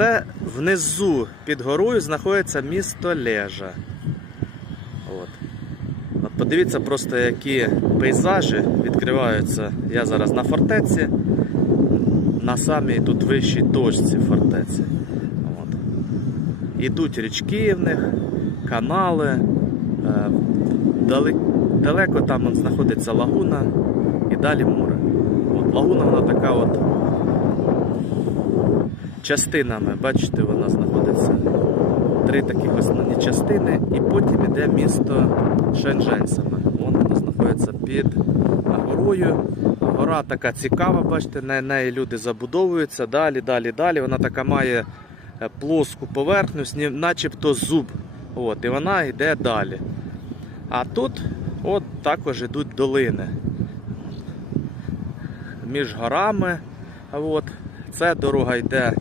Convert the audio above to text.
Це внизу під горою знаходиться місто Лежа. От. От подивіться просто, які пейзажі відкриваються. Я зараз на фортеці, на самій тут вищій точці фортеці. От. Ідуть річки в них, канали. Е, Далеко там знаходиться лагуна і далі море. От, лагуна вона така от частинами. Бачите, вона знаходиться три таких основні частини, і потім іде місто Шенжень саме. Вон воно знаходиться під горою. Гора така цікава, бачите, на неї люди забудовуються далі, далі, далі. Вона така має е, плоску поверхню, начебто зуб. От, і вона йде далі. А тут от також йдуть долини. Між горами. От. Це дорога йде